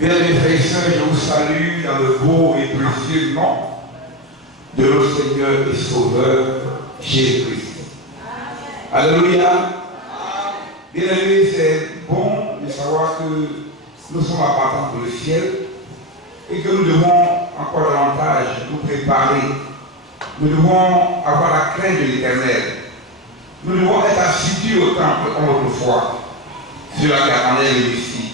Bien-aimés frères et sœurs, je vous salue dans le beau et précieux nom de notre Seigneur et Sauveur Jésus-Christ. Alléluia. Bien-aimés, c'est bon de savoir que nous sommes appartenants pour le ciel et que nous devons encore davantage nous préparer. Nous devons avoir la crainte de l'Éternel. Nous devons être assidus au temple comme autrefois, ceux-là qui attendaient le Messie,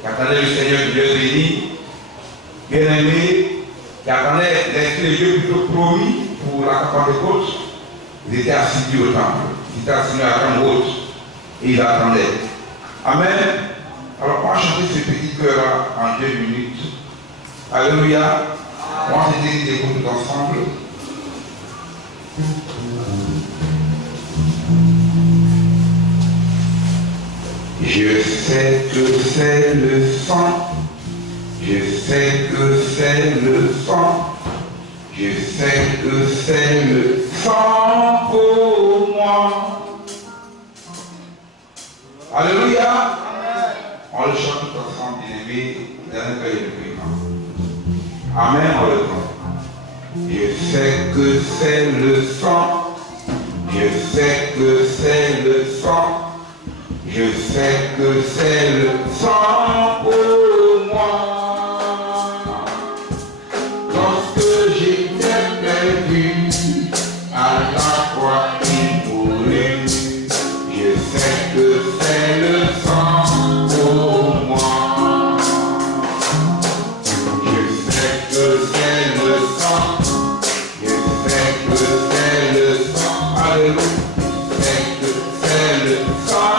qui attendaient le Seigneur de Dieu béni, bien-aimés, qui attendaient l'Esprit de Dieu plutôt promis pour la campagne de côte. Ils étaient assidus au temple, ils étaient assidus à la grande haute et ils attendaient. Amen. Alors on va chanter ce petit cœur-là en 2 minutes. Alléluia. On va se dire des groupes ensemble. Je sais que c'est le sang, je sais que c'est le sang, je sais que c'est le sang pour moi. Alléluia. On le chante tout ensemble, bien-aimés, dans un cœur de prière. Amen, on le prend. Je sais que c'est le sang, je sais que c'est le sang. Je sais que c'est le sang pour moi. Lorsque j'étais perdu, à la croix il mourut. Je sais que c'est le sang pour moi. Je sais que c'est le sang. Je sais que c'est le sang. Alléluia. Je sais que c'est le sang.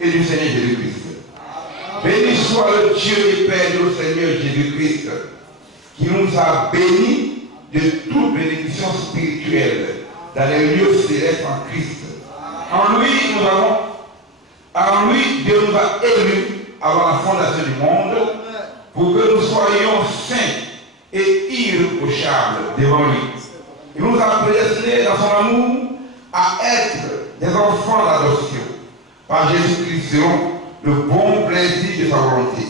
et du Seigneur Jésus-Christ. Béni soit le Dieu et Père de notre Seigneur Jésus-Christ, qui nous a bénis de toute bénédiction spirituelle dans les lieux célestes en Christ. En lui, Dieu nous a élus avant la fondation du monde pour que nous soyons saints et irréprochables devant lui. Il nous a prédestinés dans son amour à être des enfants d'adoption par Jésus-Christ selon le bon plaisir de sa volonté,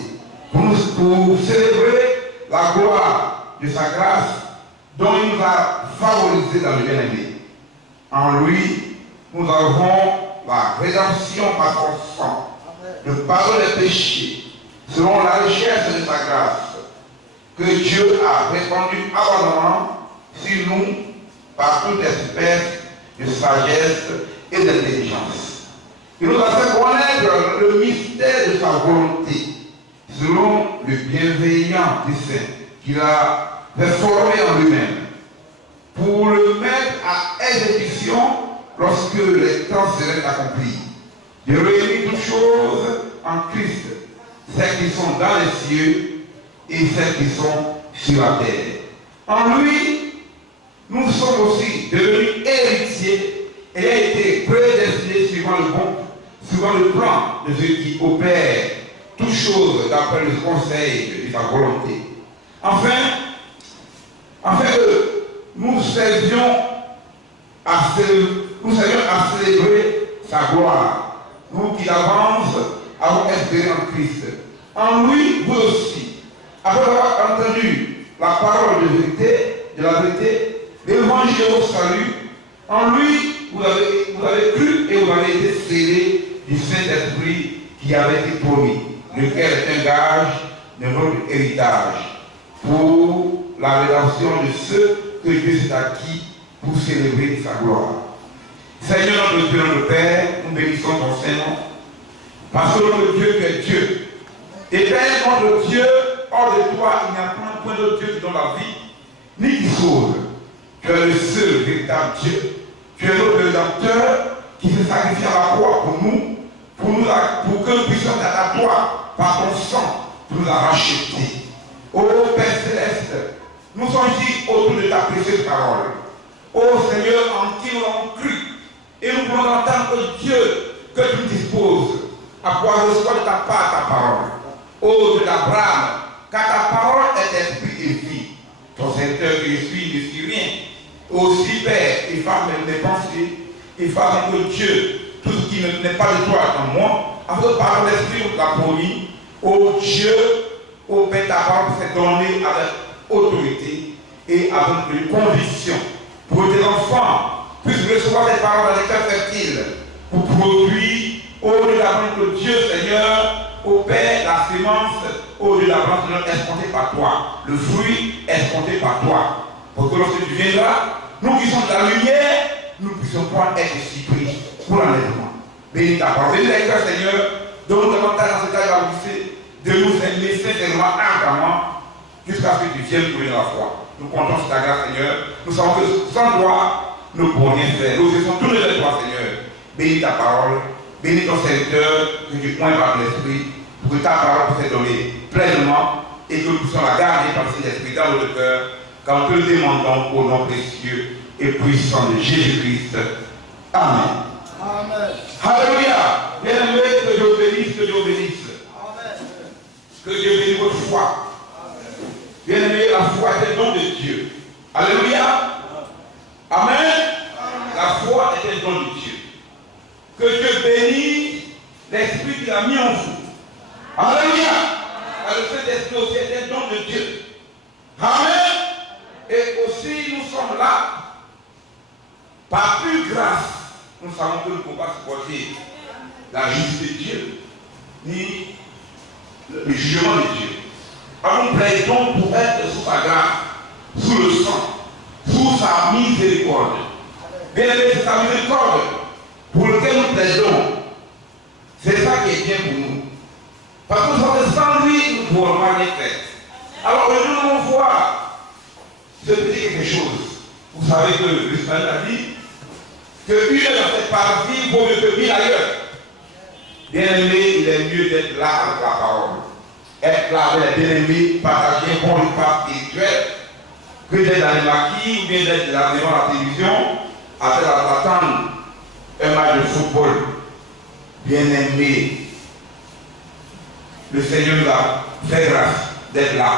pour célébrer la gloire de sa grâce dont il nous a favorisés dans le bien-aimé. En lui, nous avons la rédemption par son sang, le pardon des péchés, selon la richesse de sa grâce, que Dieu a répandu abondamment sur nous par toute espèce de sagesse et d'intelligence. Il nous a fait connaître le mystère de sa volonté, selon le bienveillant dessein qu'il a fait former en lui-même, pour le mettre à exécution lorsque les temps seraient accomplis, de réunir toutes choses en Christ, celles qui sont dans les cieux et celles qui sont sur la terre. En lui, nous sommes aussi devenus héritiers et a été prédestinés suivant le plan de ceux qui opèrent toutes choses d'après le conseil de sa volonté. Enfin que nous servions à célébrer sa gloire, nous qui d'avance avons espéré en Christ. En lui, vous aussi, après avoir entendu la parole de la vérité, l'évangile de votre salut, en lui, vous avez cru et vous avez été scellés du Saint-Esprit qui avait été promis, lequel est un gage de notre héritage pour la rédemption de ceux que Dieu s'est acquis pour célébrer sa gloire. Seigneur notre Dieu, notre Père, nous bénissons ton Saint-Nom, parce que notre Dieu tu es Dieu. Et Père, notre Dieu, hors de toi, il n'y a point d'autre Dieu qui donne la vie, ni qui sauve. Tu es le seul véritable Dieu. Tu es notre rédempteur qui s'est sacrifié à la croix pour nous, pour que nous puissions être à toi par ton sang, pour nous racheter. Ô Père Céleste, nous sommes ici autour de ta précieuse parole. Ô Seigneur, en qui nous avons cru, et nous pouvons entendre que Dieu, que tu nous disposes à pouvoir recevoir de ta part ta parole. Ô Dieu d'Abraham, car ta parole est esprit et vie. Ton Seigneur que je suis ne suis rien. Aussi, Père, il faut mes pensées, il faut que Dieu, tout ce qui n'est pas de toi en moi, afin que par l'esprit la promis, ô Dieu, ô Père, ta parole s'est donnée avec autorité et avec une conviction pour que tes enfants puissent recevoir ces paroles dans les cœurs fertiles pour produire, ô Dieu d'apprendre que Dieu, Seigneur, ô Père, la sémence, ô Dieu d'apprendre escompté par toi, le fruit escompté par toi. Pour que lorsque tu viendras, nous qui sommes de la lumière, nous ne puissions pas être surpris pour l'enlèvement. Bénis ta parole. Bénis les cœurs, Seigneur, donne-nous davantage dans ce cas de nous aimer sincèrement, ardemment, jusqu'à ce que tu viennes pour la foi. Nous comptons sur ta grâce, Seigneur. Nous savons que sans toi, nous ne pouvons rien faire. Nous laissons tous les toi, Seigneur. Bénis ta parole. Bénis ton serviteur, que tu pointes par l'esprit, pour que ta parole puisse être donnée pleinement et que nous puissions la garder par le Saint-Esprit dans notre cœur. Quand nous te le demandons au nom précieux et puissant de Jésus-Christ. Amen. Amen. Alléluia. Bien-aimé, que Dieu bénisse, que Dieu bénisse. Amen. Que Dieu bénisse votre foi. Bien-aimé, la foi est un don de Dieu. Alléluia. Amen. Amen. La foi est un don de Dieu. Que Dieu bénisse l'esprit qu'il a mis en vous. Alléluia. Le Saint-Esprit aussi est un don de Dieu. Amen. Et aussi, nous sommes là, par plus grâce, nous savons que nous ne pouvons pas supporter la justice de Dieu, ni le jugement de Dieu. Alors nous plaidons pour être sous sa grâce, sous le sang, sous sa miséricorde. Bien aimé, c'est sa miséricorde pour lequel nous plaidons. C'est ça qui est bien pour nous. Parce que nous savons que sans lui, nous ne pouvons pas rien faire. Alors aujourd'hui, nous allons voir ce petit quelque chose. Vous savez que le Seigneur a dit que une heure dans cette partie vaut mieux que 1000 ailleurs. Bien-aimé, il est mieux d'être là avec la parole. Être là avec les bien-aimés, partager un bon repas spirituel, que d'être dans les maquis ou bien d'être là devant la télévision, à attendre un match de football. Bien-aimé, le Seigneur nous a fait grâce d'être là.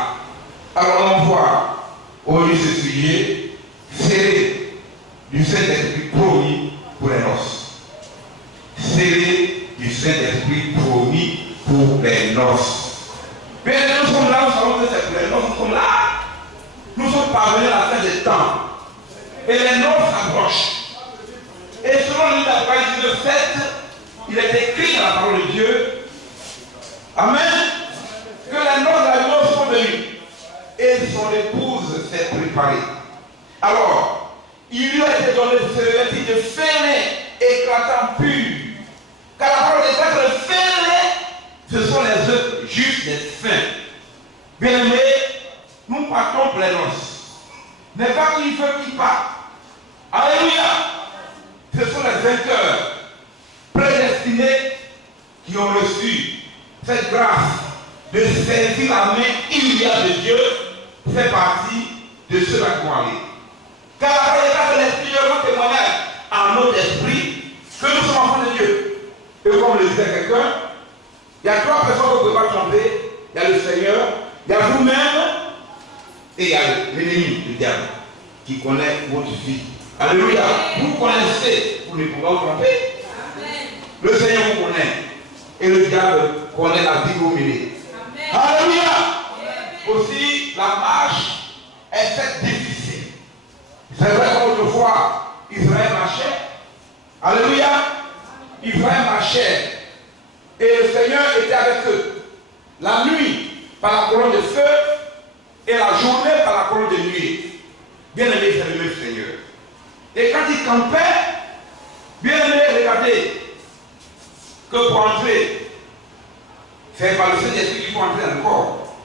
Alors on voit aujourd'hui ce sujet, serré du Saint-Esprit promis pour les noces. Serré du Saint-Esprit promis pour les noces. Bien, nous sommes là, nous savons que c'est pour les noces, nous sommes là. Nous sommes parvenus à la fin des temps. Et les noces s'approchent. Et selon l'Apocalypse 7, il est écrit dans la parole de Dieu, Amen, que les noces de la noce sont venues. Et son épouse s'est préparée. Alors, il lui a été donné de se revêtir de fêlés éclatants purs. Car la parole de Dieu, le fêlé, ce sont les œuvres justes des saints. Bien-aimés, nous partons pour les noces. N'est pas qui veut qui part. Alléluia. Ce sont les vainqueurs prédestinés qui ont reçu cette grâce de saisir la main immédiate de Dieu, fait partie de ceux-là qui vont aller. Car la parole de l'Esprit rend témoignage à notre esprit que nous sommes enfants de Dieu. Et comme le disait quelqu'un, il y a trois personnes que vous ne pouvez pas tromper. Il y a le Seigneur, il y a vous-même et il y a l'ennemi, le diable, qui connaît votre vie. Alléluia. Vous connaissez, vous ne pouvez pas vous tromper. Amen. Le Seigneur vous connaît. Et le diable connaît la vie que vous menez. Alléluia. Aussi, la marche est très difficile. C'est vrai qu'autrefois, Israël marchait. Alléluia. Israël marchait. Et le Seigneur était avec eux. La nuit, par la colonne de feu, et la journée, par la colonne de nuit. Bien aimé, c'est le même Seigneur. Et quand il campait, bien aimé, regardez, que pour entrer, c'est par le Saint-Esprit qu'il faut entrer dans le corps.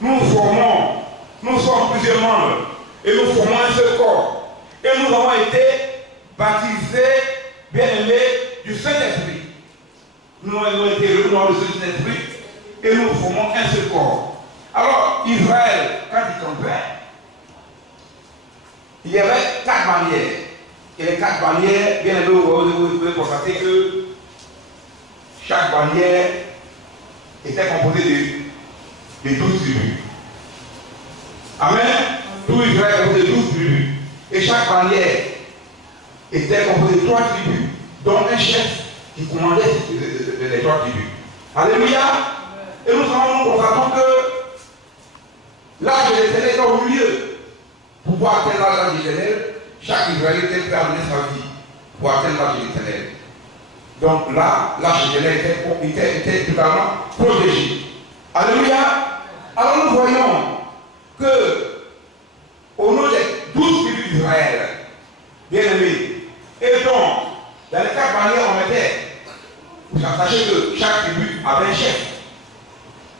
Nous formons, nous sommes plusieurs membres, et nous formons un seul corps. Et nous avons été baptisés, bien aimés, du Saint-Esprit. Nous avons été réunis dans le Saint-Esprit, et nous formons un seul corps. Alors, Israël, quand il campait, il y avait 4 bannières. Et les 4 bannières, bien aimés, vous pouvez constater que chaque bannière était composée de 12 tribus. Amen. Tout Israël est composé de 12 tribus. Et chaque bannière était composée de 3 tribus, dont un chef qui commandait les 3 tribus. Alléluia. Et nous constatons que l'âge de l'Éternel est au milieu. Pour pouvoir atteindre l'âge de l'Éternel, chaque Israélite était prêt à donner sa vie pour atteindre l'âge de l'Éternel. Donc là, l'âge de l'Éternel était totalement protégé. Alléluia. Alors nous voyons que au nom des 12 tribus d'Israël, bien aimés, et donc dans les 4 bannières on mettait, sachez que chaque tribu avait un chef.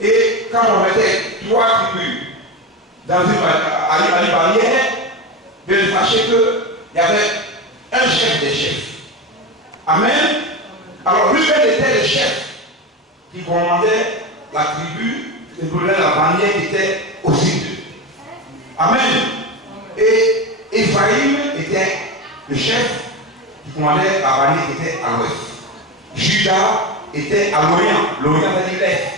Et quand on mettait 3 tribus dans une bannière, bien sachez qu'il y avait un chef des chefs. Amen. Alors lui était le chef qui commandait la tribu et commandait la bannière qui était au sud. Amen. Et Ephraïm était le chef qui commandait la bannière qui était à l'ouest. Judas était à l'orient. L'orient était l'est.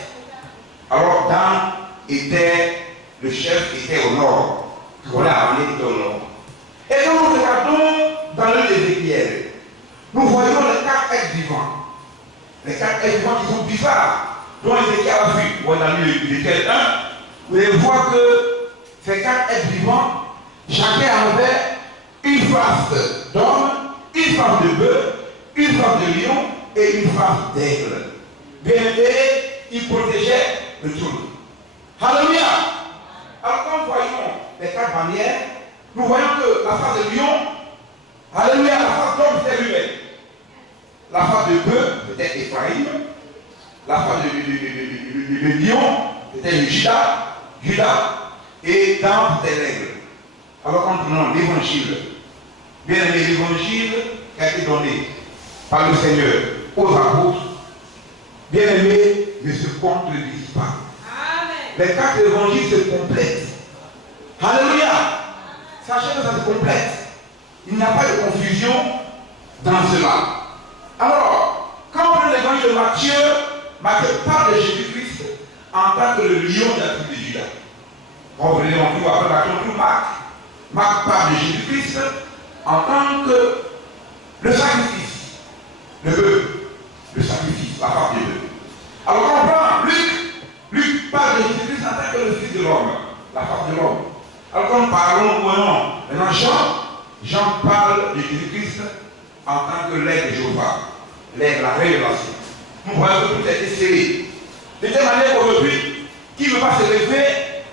Alors Dan était le chef qui était au nord. Qui commandait la bannière qui était au nord. Et quand nous regardons dans le d'Ézéchiel, nous voyons les 4 êtres vivants. Les 4 êtres vivants qui sont bizarres, dont Ézéchiel a vu. Vous voyez dans l'Ézéchiel 1, vous allez voir que ces 4 êtres vivants, chacun avait une face d'homme, une face de bœuf, une face de lion et une face d'aigle. Bien aimé, il protégeait le trône. Alléluia. Alors quand nous voyons les 4 bannières, nous voyons que la face de lion, alléluia, la face d'homme c'était lui-même. La face de bœuf c'était Ephraïm. La face de lion c'était le Judas. Et Dan c'était l'aigle. Alors quand nous prenons l'évangile, bien aimé, l'évangile qui a été donné par le Seigneur aux apôtres, bien-aimés, ne se contredisent pas. Les 4 évangiles se complètent. Alléluia. Sachez que ça se complète. Il n'y a pas de confusion dans cela. Alors, quand on prend l'évangile de Matthieu, Matthieu parle de Jésus-Christ en tant que le lion de la tribu de Juda. Comprenez mon tout, après Matthieu, tout Marc. Marc parle de Jésus-Christ en tant que le sacrifice, le bœuf, le sacrifice, la part du bœuf. Alors quand on prend Luc parle de Jésus-Christ en tant que le fils de l'homme, la part de l'homme. Alors quand nous parlons au nom, maintenant Jean parle de Jésus-Christ en tant que l'aigle de Jéhovah, l'aigle, la révélation. Nous voyons que tout a été scellé. De telle manière qu'aujourd'hui, qui ne veut pas se lever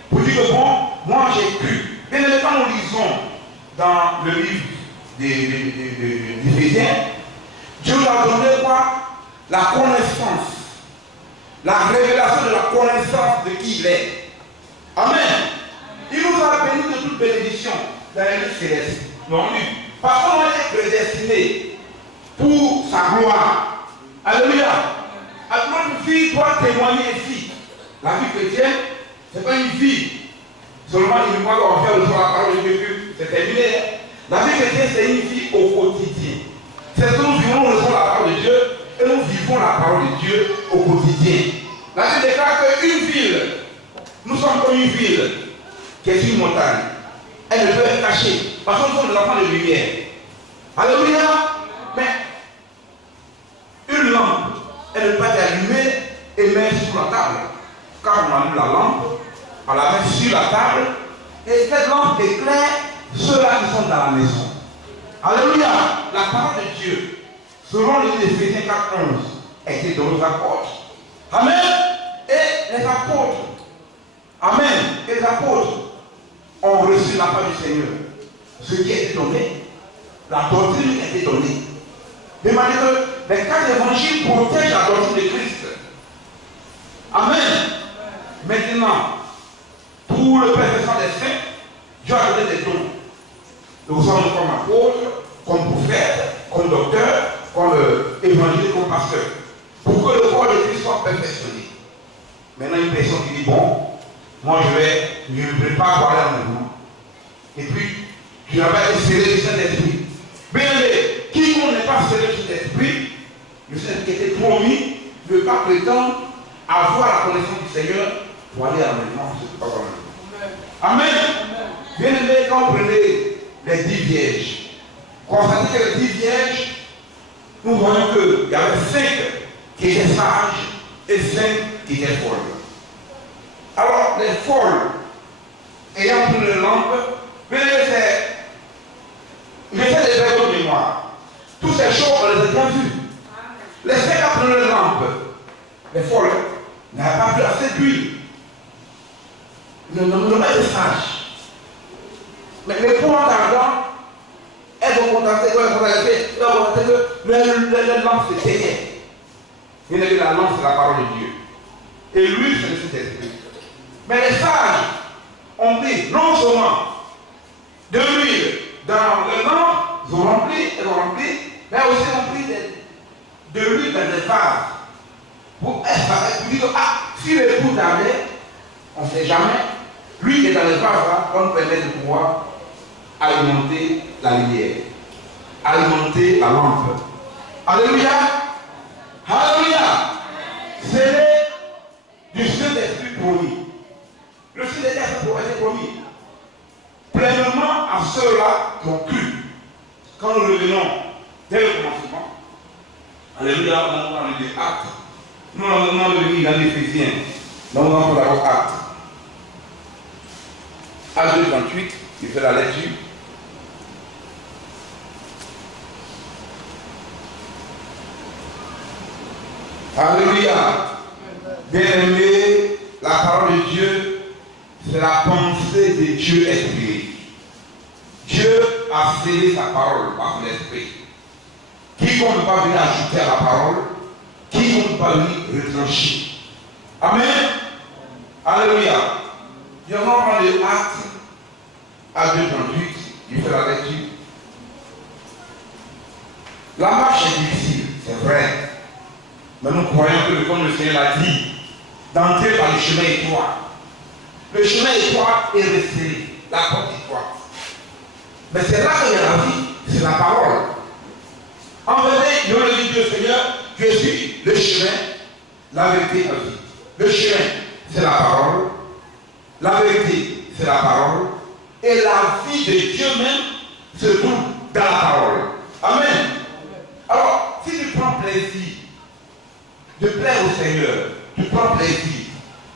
pour dire que bon, moi j'ai cru. Bien évidemment, quand nous lisons dans le livre d'Éphésiens, Dieu nous a donné quoi? La connaissance. La révélation de la connaissance de qui il est. Amen. Il nous a bénis de toute bénédiction dans les lieux célestes. Non, parce qu'on a été prédestiné pour sa gloire. Alléluia. Alors une vie doit témoigner ici. La vie chrétienne, ce n'est pas une vie seulement une fois qu'on fait le soir la parole de Dieu, c'est terminé. La vie chrétienne, c'est une vie au quotidien. C'est que nous vivons le soir la parole de Dieu et nous vivons la parole de Dieu au quotidien. La Bible déclare qu'une ville, nous sommes comme une ville qui est une montagne. Elle ne peut être cachée parce que nous sommes des enfants de lumière. Alléluia. Mais une lampe, elle ne peut pas être allumée et mise sur la table. Quand on allume la lampe, on la met sur la table et cette lampe éclaire ceux-là qui sont dans la maison. Alléluia. La parole de Dieu, selon le livre d'Éphésiens 4:11, était dans nos apôtres. Amen. Et les apôtres, amen, et les apôtres ont reçu la part du Seigneur. Ce qui a été donné, la doctrine qui a été donnée. De manière que les 4 évangiles protègent la doctrine de Christ. Amen. Maintenant, pour le perfection des saints, Dieu a donné des dons. Nous sommes comme apôtres, comme prophètes, comme docteurs, comme évangélistes, comme pasteurs. Pour que le corps de Christ soit perfectionné. Maintenant, une personne qui dit, bon, moi je ne vais pas parler à mon. Et puis, je n'ai pas été scellé du Saint-Esprit. Mais quiconque n'est pas scellé du Saint-Esprit, le Saint-Esprit qui était promis, ne peut pas prétendre avoir la connaissance du Seigneur pour aller à la maison. C'est pas comme ça. Amen. Bien aimé, quand vous prenez les 10 vierges, constatez que les 10 vierges, nous voyons qu'il y avait 5 qui étaient sages et 5 qui étaient folles. Alors, les folles, ayant pris le lampe, j'essaie de faire votre mémoire. Toutes ces choses, on les a déjà vues. Les 5 qui ont pris le lampe, les folles, n'avaient pas pris assez d'huile. Ils n'ont pas été sages. Mais les points d'argent, elles vont contenter que le lampe s'éteignait. La lampe, c'est la parole de Dieu. Et l'huile, c'est le Saint-Esprit. Mais les sages ont pris non seulement de l'huile dans le lampe, ils ont rempli, mais aussi ont pris de l'huile dans des vases. Pour dire que, si les poux d'arrêt, on ne sait jamais, l'huile est dans les vases là, on permet de pouvoir alimenter la lumière, alimenter la lampe. Alléluia. Alléluia. C'est du Saint-Esprit promis. Le Saint-Esprit a été promis pleinement à ceux-là qui ont cru. Quand nous revenons dès le commencement, alléluia, on va parler des actes. Nous allons revenir dans l'Éphésiens. Donc nous allons d'abord actes. Acte 2:38, il fait la lecture. Alléluia. Bien-aimé, la parole de Dieu, c'est la pensée de Dieu Esprit. Dieu a scellé sa parole par l'Esprit. Quiconque ne peut pas venir ajouter à la parole, quiconque ne peut pas venir retrancher. Amen. Alléluia. Nous allons prendre les actes à 2:38, il fait la lecture. La marche est difficile, c'est vrai. Mais nous croyons que, comme le Seigneur l'a dit, d'entrer par le chemin étroit. Le chemin étroit est resté, la porte étroite. Mais c'est là qu'il y a la vie, c'est la parole. En vérité, il aurait dit Dieu Seigneur, je suis le chemin, la vérité et la vie. Le chemin, c'est la parole. La vérité, c'est la parole. Et la vie de Dieu même se trouve dans la parole. Amen. Alors, si tu prends plaisir de plaire au Seigneur, tu prends plaisir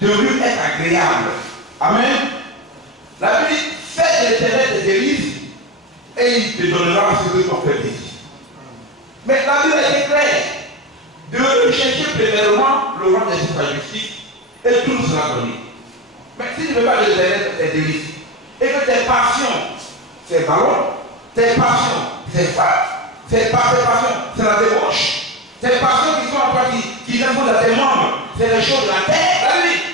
de lui être agréable. Amen. La Bible dit, fais de l'Éternel des délices et il te donnera ce que ton cœur désire. Mais la Bible est claire de chercher premièrement le rang de sa justice et tout sera donné. Mais si tu ne veux pas de l'Éternel des délices et que tes passions, c'est ballon, tes passions, c'est fat, tes passions, c'est la débauche. Ces passions qui sont en toi, qui viennent dans tes membres, c'est les choses de la terre.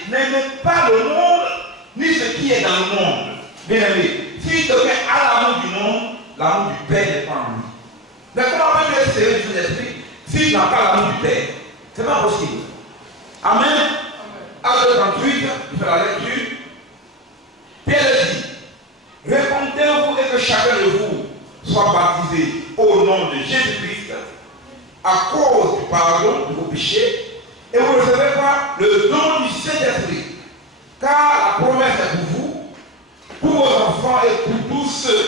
N'aime pas le monde, ni ce qui est dans le monde. Bien aimé, si tu fais à l'amour du monde, l'amour du Père n'est pas en lui. Mais comment peut-tu être sérieux du Saint-Esprit si tu n'as pas l'amour du Père? Ce n'est pas possible. Amen. Acte 38, je fais la lecture. Pierre dit, répondez-vous et que chacun de vous soit baptisé au nom de Jésus-Christ à cause du pardon de vos péchés, et vous recevez pas le don du Saint-Esprit, car la promesse est pour vous, pour vos enfants et pour tous ceux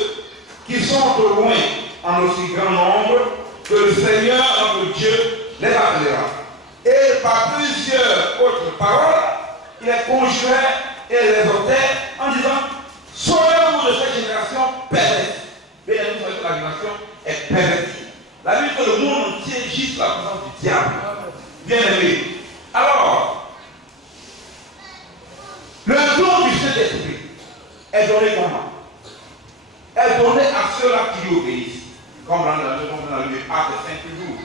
qui sont au loin en aussi grand nombre que le Seigneur, notre Dieu, les appellera. Et par plusieurs autres paroles, il les conjurait et les exhortait en disant, sauvez-vous de cette génération perverse. Bien évidemment, la génération est perverse. La Bible dit que le monde entier gît la présence du diable. Bien aimé. Alors, le don du Saint-Esprit est donné comment? Est donné à ceux-là qui lui obéissent. Comme dans le Acte 5 toujours.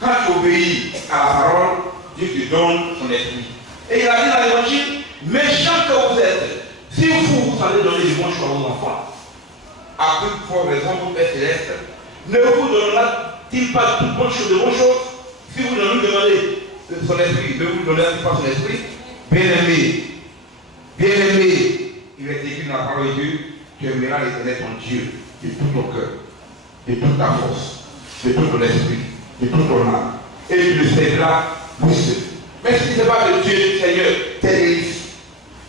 Quand tu obéis à la parole, Dieu te donne son esprit. Et il a dit dans l'évangile, méchant que vous êtes, si vous allez donner du bon choix à vos enfants, à toute fois raison, votre Père céleste, ne vous donnera-t-il pas toute bonne chose de bonnes choses si vous ne lui demandez son esprit, ne vous donnera-t-il pas son esprit? Bien-aimé, il est écrit dans la parole de Dieu, tu aimeras l'Éternel ton Dieu de tout ton cœur, de toute ta force, de tout ton esprit, de tout ton âme, et tu le serviras lui seul. Mais si ce n'est pas de Dieu, Seigneur, tes délices,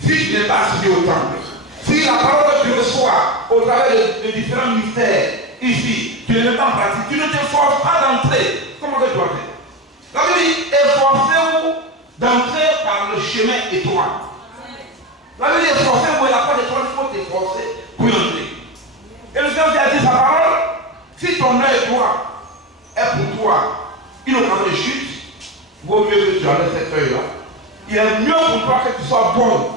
si tu n'es pas assis au temple, si la parole que tu reçois au travers de différents mystères, ici, tu ne l'es pas en pratique, tu ne te forces pas d'entrer. Comment tu dois faire? La Bible dit, efforcez-vous d'entrer par le chemin étroit. La Bible dit, efforcez-vous, et la porte étroite, il faut t'efforcer pour y entrer. Et le Seigneur a dit sa parole, si ton œil droit est pour toi une occasion de chute, vaut mieux que tu enlèves cet œil-là. Il est mieux pour toi que tu sois bon,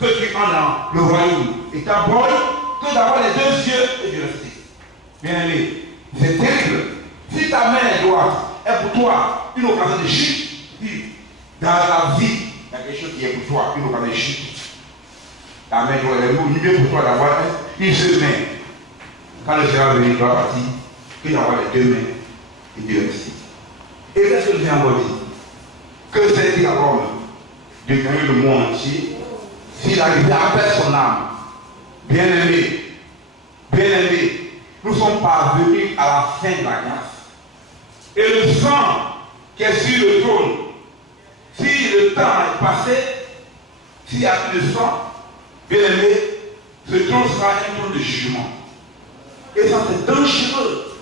que tu en as le royaume et ta bonne, que d'avoir les deux yeux et de rester. Bien aimé, c'est terrible. Si ta main droite est pour toi une occasion de chute, dans la vie, il y a quelque chose qui est pour toi une occasion de chute. La main droite est mieux pour toi d'avoir une seule main. Quand le Seigneur vient, il doit partir, que d'avoir les deux mains et de rester. Et qu'est-ce que le Seigneur va dire? Que c'est-il à l'homme de gagner le monde entier s'il arrivait à perdre son âme? Bien aimé, nous sommes parvenus à la fin de la grâce. Et le sang qui est sur le trône, si le temps est passé, s'il n'y a plus de sang, bien aimé, ce trône sera un trône de jugement. Et ça, c'est dangereux.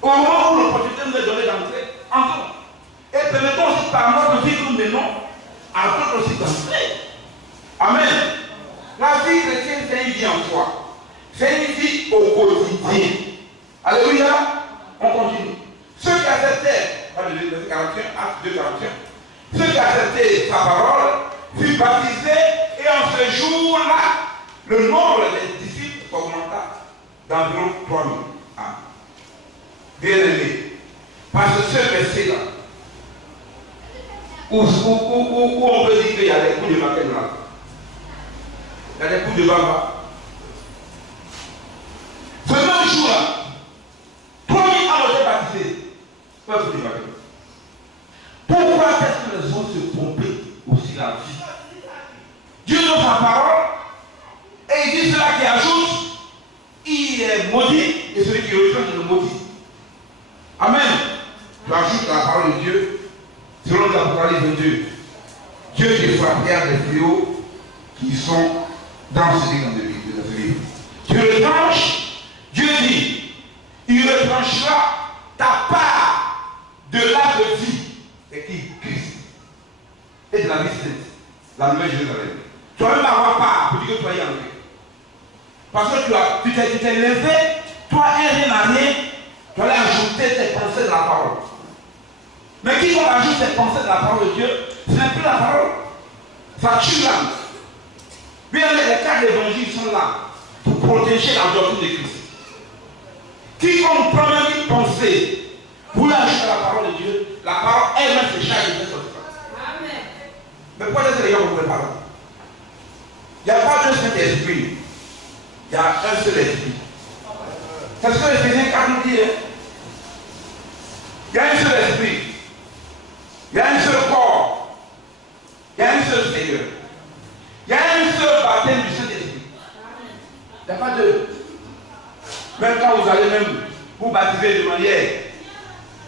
Au moment où l'opportunité nous est donnée d'entrer, entrons. Et permettons aussi par moi de vivre nous menons à d'autres aussi d'entrer. Amen. La vie chrétienne, c'est une vie en soi. C'est une vie au quotidien. Alléluia. On continue. Ceux qui acceptaient, verset 41, acte 2, 41, ceux qui acceptaient sa parole furent baptisés et en ce jour-là, le nombre des disciples augmenta d'environ 3000 âmes. Bien aimé, parce que ce verset-là, où on peut dire qu'il y a des coups de maquette là, il y a des coups de baba. Ce même jour-là, 3000 âmes ont été baptisés. Pas de maquette. pourquoi est-ce que les hommes se compliquent aussi la vie? Dieu donne sa parole et il dit cela qui ajoute, il est maudit et celui qui reçoit le maudit. Amen. Tu ajoutes la parole de Dieu selon l'Apocalypse 22. Dieu te frappera des fléaux qui sont dans ce livre. Tu retranches, Dieu dit, il retranchera ta part de l'arbre de vie. C'est qui? Christ. Et de la vie sainte, la nouvelle Jérusalem. Tu vas même avoir part pour dire que tu vas y enlever. Parce que tu t'es levé, toi, rien à rien, tu allais ajouter tes pensées de la parole. Mais qui va ajouter tes pensées de la parole de Dieu? Ce n'est plus la parole. Ça tue l'âme. Bien, les cas d'évangile sont là pour protéger la doctrine de Christ. Qui comprend même une pensée pour ajouter la parole de Dieu, la parole elle-même se charge de faire sortir. Amen. Mais pourquoi est-ce que les gens ne comprennent pas? Il n'y a pas de Saint-Esprit. Il y a un seul esprit. C'est ce que Éphésiens 4 nous dit. Il y a un seul esprit. Il y a un seul corps. Il y a un seul Seigneur. Il y a un seul baptême du Saint-Esprit. Il n'y a pas deux. Même quand vous allez même vous baptiser de manière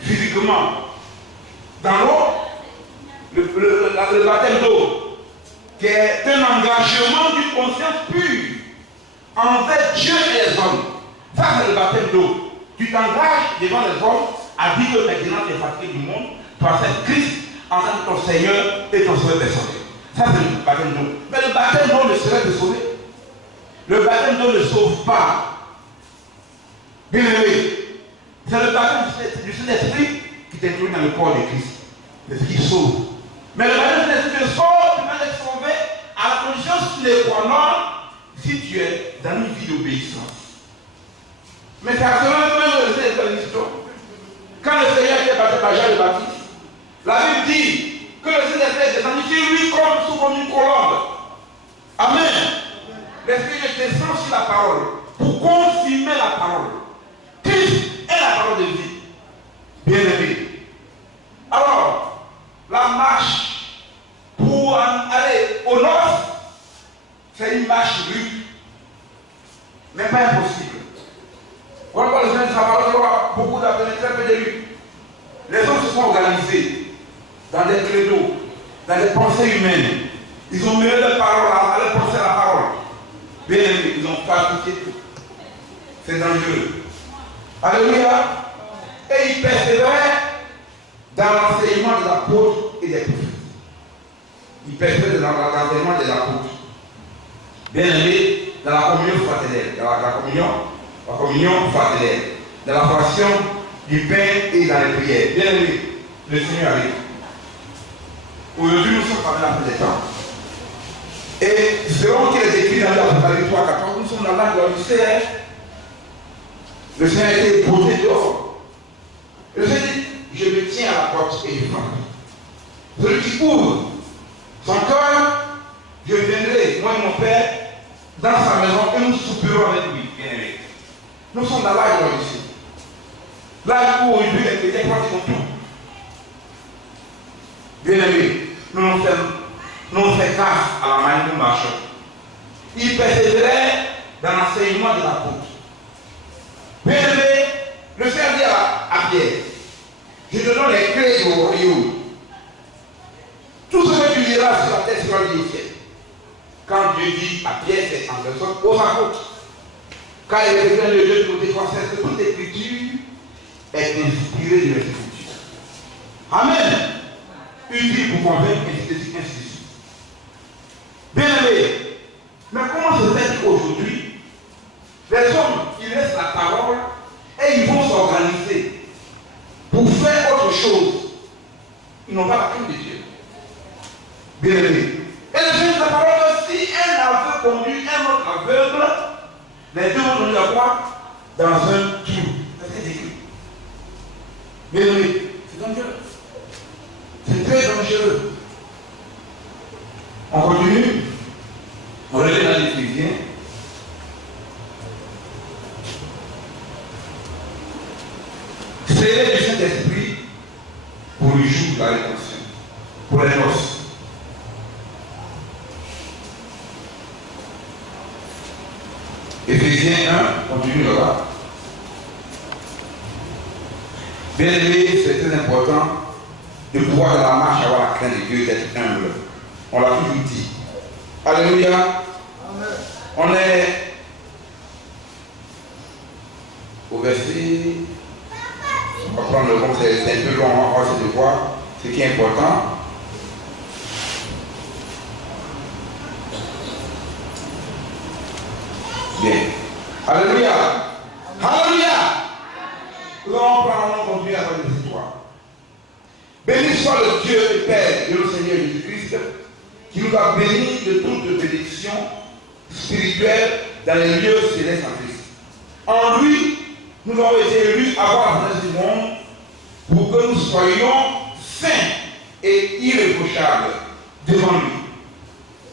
physiquement dans l'eau, le baptême d'eau, qui est un engagement d'une conscience pure envers Dieu et les hommes. Ça, c'est le baptême d'eau. Tu t'engages devant les hommes à dire que maintenant tu es fatigué du monde, tu acceptes Christ en tant que ton Seigneur et ton Sauveur personnel. Ça, c'est le baptême d'eau. Mais le baptême d'eau ne serait de sauver. Le baptême d'eau ne sauve pas. Bien aimé, c'est le baptême du Saint-Esprit qui t'introduit dans le corps de Christ. C'est ce qui sauve. Mais le baptême du Saint-Esprit te sauve, tu vas être sauvé à la condition sine qua non si tu es dans une vie d'obéissance. Mais c'est à cela même le l'histoire. Quand le Seigneur était baptisé par Jean le Baptiste, la Bible dit que le Saint-Esprit est descendu sur lui comme une colombe. Amen. L'Esprit descend sur la parole pour confirmer la parole. Christ est la parole de vie. Bien aimé. Alors, la marche pour aller au nord, c'est une marche rude, mais pas impossible. On voit les gens de sa parole, beaucoup d'appels, très peu de rues. Les hommes se sont organisés dans des credos, dans des pensées humaines. Ils ont mêlé leur parole à leur penser à la parole. Bien aimé, ils ont pratiqué tout. C'est dangereux. Alléluia. Et ils persévéraient dans l'enseignement des apôtres et des prophètes. Ils persévéraient dans l'enseignement des apôtres. Bien aimé, dans la communion fraternelle. Dans la communion fraternelle. Dans la fraction du pain et dans les prières. Bien aimé, le Seigneur arrive. Aujourd'hui, nous sommes parmi la fin des temps. Et selon qu'il est écrit dans l'Apocalypse 3:14, nous sommes dans l'âge de l'Odyssée. Le Seigneur a été posé dehors. Le Seigneur dit, je me tiens à la porte et je frappe. Celui qui ouvre son cœur, je viendrai, moi et mon Père, dans sa maison et nous souperons avec lui. Bien aimé. Nous sommes dans l'âge de l'Odyssée. L'âge où aujourd'hui les chrétiens pratiquent tout. Bien aimé, nous faisons grâce à la manière dont nous marchons. Il persévérait dans l'enseignement de l'apôtre. Bien aimé, le Seigneur dit à Pierre, je te donne les clés du royaume. Tout ce que tu diras sur la terre sera dit au ciel. Quand Dieu dit à Pierre, c'est en quelque sorte aux apôtres. Quand il est besoin de Dieu pour défenser que toute écriture est inspirée de l'écriture. Amen. Utile pour convaincre, ainsi de suite. Bien aimé, mais comment se fait qu'aujourd'hui, les hommes, ils laissent la parole et ils vont s'organiser pour faire autre chose. Ils n'ont pas la crainte de Dieu. Bien aimé. Et le Seigneur de la parole aussi, un aveugle conduit un autre aveugle, les deux vont donner la voix dans un trou. C'est écrit. Bien aimé, c'est dangereux. C'est très dangereux. On continue. On relève dans l'Éphésiens. C'est du Saint-Esprit pour le jour de la rédemption. continue là-bas. Bien aimé, c'est très important de pouvoir dans la marche avoir la crainte de Dieu, d'être humble. On l'a toujours dit. Alléluia. Amen. On est au verset. On va prendre le bon, c'est un peu long, on va essayer de voir ce qui est important. Bien. Alléluia. Alléluia. Nous allons prendre, on continue à parler de cette histoire. Béni soit le Dieu et Père de notre Seigneur Jésus-Christ, qui nous a bénis de toute bénédiction spirituelle dans les lieux célestes en Christ. En lui, nous avons été élus avant la naissance du monde pour que nous soyons saints et irréprochables devant lui.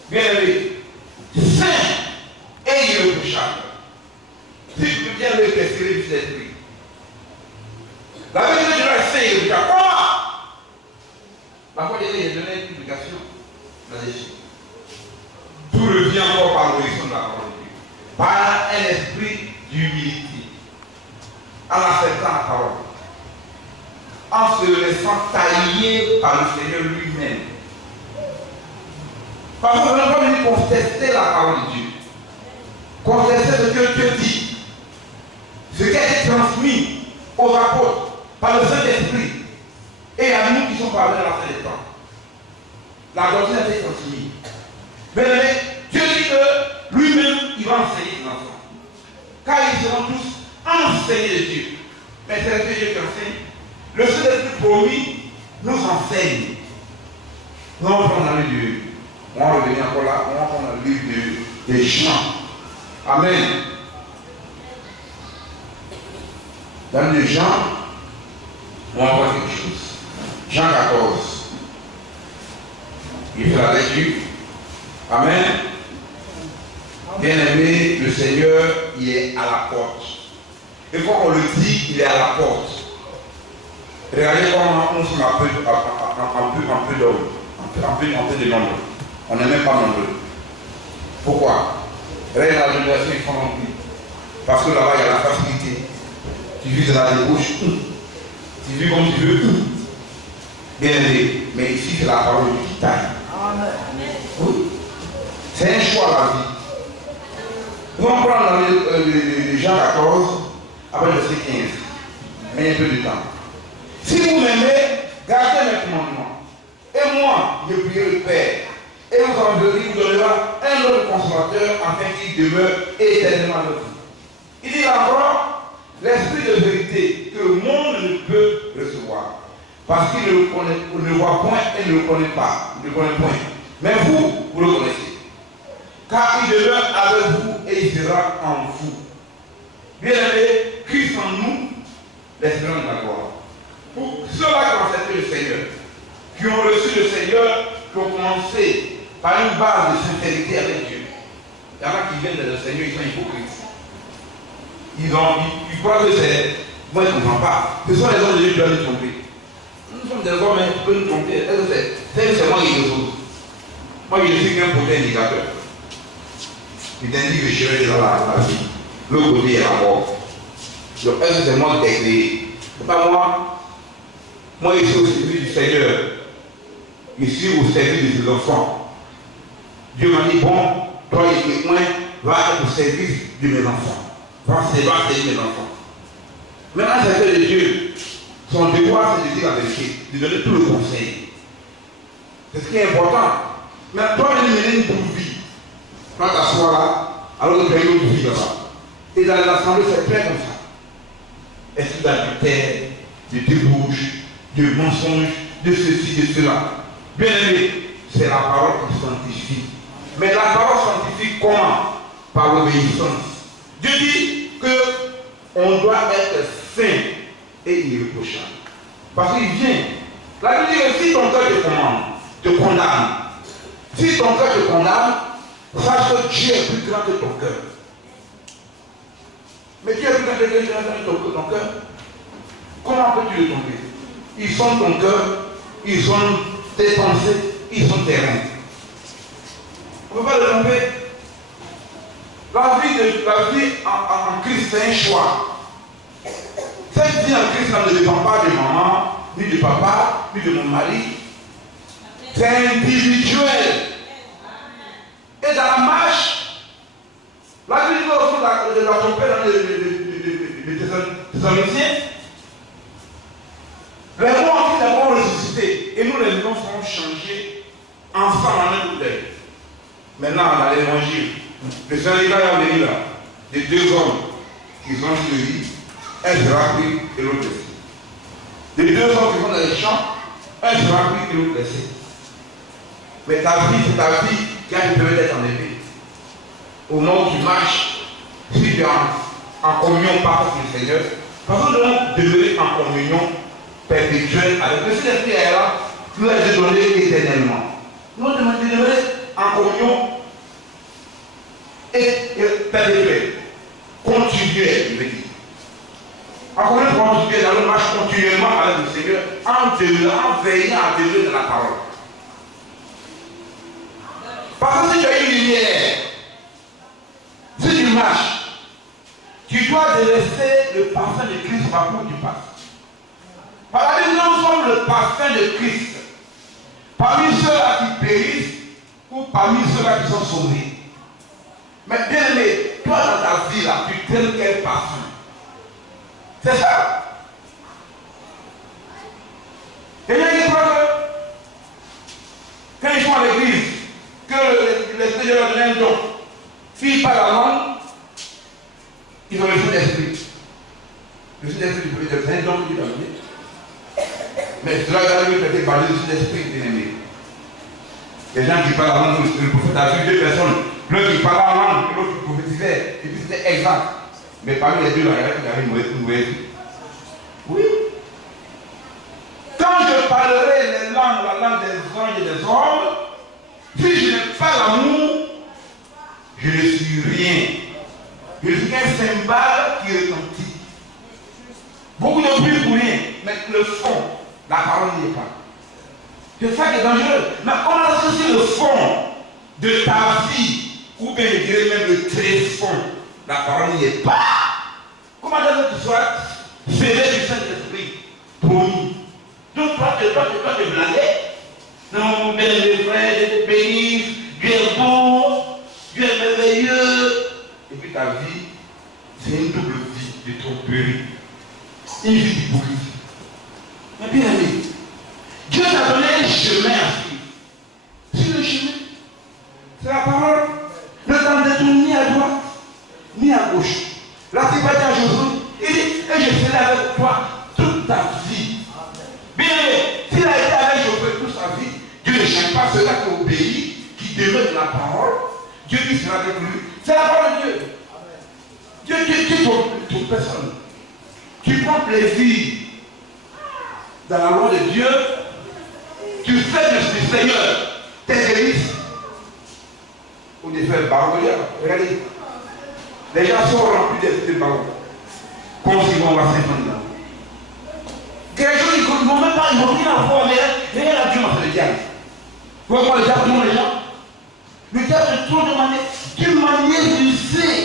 Bien aimé, saints et irréprochables. Si tu veux bien le tester du Saint-Esprit. La vérité de la saint et irréprochable. Comment? La fois dernière, j'ai donné une explication là-dessus. Tout revient encore par l'horizon de la parole de Dieu. Par un esprit d'humilité. En acceptant la parole. En se laissant tailler par le Seigneur lui-même. Parce qu'on n'a pas venu contester la parole de Dieu. Contester ce que Dieu dit. Ce qui a été transmis aux apôtres par le Saint-Esprit. Et à nous qui sommes parvenus à la fin des temps. La doctrine a été transmise. Mais Dieu dit que lui-même, il va enseigner ses enfants. Car ils seront tous enseignés de Dieu. Mais c'est le Dieu qui enseigne. Le Saint-Esprit promis nous enseigne. Nous allons prendre le livre. On va revenir encore là. On va prendre le livre des Jean. Amen. Dans le Jean, on va voir quelque chose. Jean 14. Il fait la lecture. Amen. Bien-aimé, le Seigneur, il est à la porte. Et quand on le dit, il est à la porte. Regardez comment on sommes un peu d'hommes, un peu de nombre. On n'est même pas nombreux. Pourquoi? Regardez la génération, ils sont remplis. Parce que là-bas, il y a la facilité. Tu vis de la débauche. Tu vis comme tu veux. Bien aimé. Mais ici, c'est la parole de Dieu qui taille. Oui. C'est un choix la vie. Nous allons prendre dans le Jean 14, après le verset 15. Mais un peu de temps. Si vous m'aimez, gardez mes commandements. Et moi, je prierai le Père. Et vous donnera un autre consolateur afin qu'il demeure éternellement avec vous. Il dit encore, l'esprit de vérité que le monde ne peut recevoir. Parce qu'il ne le voit point et ne le connaît pas. Il ne le connaît point. Mais vous, vous le connaissez. Car il demeure avec vous et il sera en vous. Bien aimé, Christ en nous, l'espérance de la gloire. Pour ceux-là qui ont accepté le Seigneur, qui ont reçu le Seigneur, qui ont commencé par une base de sincérité avec Dieu. Il y en a qui viennent de le Seigneur, ils sont hypocrites. Ils croient que c'est. Moi, je ne comprends pas. Ce sont les hommes de Dieu qui doivent nous tromper. Nous sommes des hommes qui peuvent nous tromper. C'est moi qui le chose. Moi, je suis qu'un côté indicateur. Il t'indique que je suis dans la vie. L'autre côté est la mort. Donc, est-ce que c'est moi qui t'ai créé? C'est pas moi. Moi, je suis au service du Seigneur. Je suis au service de ses enfants. Dieu m'a dit, bon, toi et moi, va être au service de mes enfants. Va servir mes enfants. Maintenant, c'est que de Dieu, son devoir, c'est de dire la vérité, de donner tout le conseil. C'est ce qui est important. Mais toi, tu mener une bonne vie. Quand tu t'assois là, alors que tu as une autre vie là-bas. Et dans l'assemblée, c'est très comme ça. Esprit d'adultère, de débauche, de mensonge, de ceci, de cela. Bien aimé, c'est la parole qui sanctifie. Mais la parole sanctifie comment? Par l'obéissance. Dieu dit qu'on doit être saint et irréprochable. Parce qu'il vient. La Bible dit que si ton cœur te condamne, si ton cœur te condamne, sache que Dieu est plus grand que ton cœur. Mais Dieu est plus grand que ton cœur. Comment peux-tu le tromper? Ils sont ton cœur, ils sont tes pensées, ils sont tes reins. On ne peut pas le tromper. La vie en Christ, c'est un choix. Cette vie en Christ ne dépend pas de maman, ni de papa, ni de mon mari. C'est individuel. Et dans la marche, la vie de la trompette dans les Thessaloniciens, les mots en Christ d'abord ressuscité. Et nous, les noms seront changés ensemble en un coup d'œil. Maintenant, dans l'évangile, le Seigneur il va venir là, des deux hommes qui sont sur le lit, un sera pris et l'autre laissé. Les deux hommes qui sont dans les champs, un sera pris et l'autre laissé. Mais ta vie, c'est ta vie qui a une période d'être enlevée. Au moment où tu marches, si tu es en communion par le Seigneur, parce que nous devons demeurer en communion perpétuelle avec le Saint-Esprit est là, nous a donné éternellement. Nous devons demeurer en communion et perpétuelle, continuelle, il veut dire. En communion continuelle, dans le marche continuellement avec le Seigneur, en veillant à demeurer dans la parole. Parce que si tu as une lumière, si tu marches, tu dois délaisser le parfum de Christ partout où tu passes. Par la Bible, nous sommes le parfum de Christ. Parmi ceux-là qui périssent ou parmi ceux-là qui sont sauvés. Mais bien aimé, toi dans ta vie là, tu t'aimes quel parfum? C'est ça. Et il y a des fois que quand ils sont à l'église, que les Seigneur leur donne un don, s'ils parlent la langue, ils ont le Saint-Esprit. Le Saint-Esprit, c'est un don qui lui a donné. Mais cela va lui faire parler du Saint-Esprit, bien aimé. Les gens qui parlent la langue, le prophète a vu deux personnes, l'un qui parlait en langue, l'autre qui prophétisait, et puis c'était exact. Mais parmi les deux, là, il y avait une mauvaise vie. Oui. Quand je parlerai les langues, la langue des anges et des hommes, si je n'ai pas l'amour, je ne suis rien. Je suis qu'un cymbale qui retentit. Beaucoup de bruit pour rien, mais le fond, la parole n'y est pas. C'est ça qui est dangereux. Mais on associe le fond de ta vie, ou bien je dirais même le tréfond, la parole n'y est pas. Comment est-ce que tu sois scellé du Saint-Esprit, promis? Donc toi, tu dois te blaguer. Non, bien les frères, Dieu te bénisse, Dieu est bon, Dieu est merveilleux. Et puis ta vie, c'est une double vie de tromperie. Une vie d'hypocrisie. Mais bien aimé, Dieu t'a donné un chemin à suivre. Sur le chemin, c'est la parole. Ne t'en détourne ni à droite, ni à gauche. Là, tu vas dire à Josué, il dit, et je serai avec toi toute ta vie. Bien aimé, s'il a été avec Josué toute sa vie, Dieu ne change pas cela qui obéit, qui demeure de la parole. Dieu qui sera avec lui. C'est la parole de Dieu. Dieu qui ton personne. Tu prends plaisir dans la loi de Dieu. Tu fais du Seigneur tes délices. Ou des frères baroques. Regardez. Les gens sont remplis d'esprit baroques. Comme si on va s'entendre. Quelque chose ils ne vont même pas, ils vont rien avoir, mais rien à Dieu, c'est le diable. Vous voyez comment le diable tourne les gens? Le diable tourne d'une manière rusée.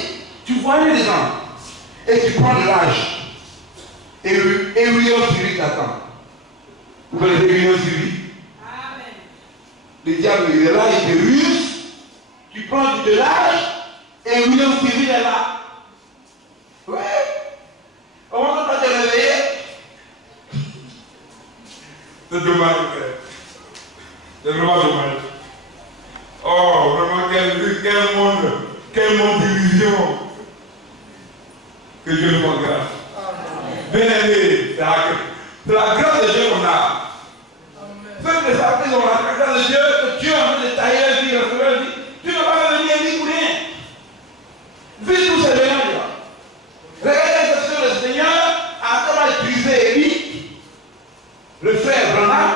Tu vois les gens. Et tu prends de l'âge. Et William Siri t'attend. Vous connaissez William Siri? Amen. Le diable il est là, il te ruse. Tu prends de l'âge. Et William Siri est là. Oui. Au moment où tu vas te réveiller. C'est dommage, frère. C'est vraiment dommage. Oh, vraiment, quel monde d'illusion. Que Dieu nous rende grâce. Bien aimé, c'est la grâce de Dieu qu'on a. Ceux qui savent qu'ils ont la grâce de Dieu, que Dieu a envie de tailler la vie, restaurer la vie. Tu ne vas pas venir vivre pour rien. Vis tous ces mélanges-là. Regardez que le Seigneur a comment utiliser Élie, le frère Branham,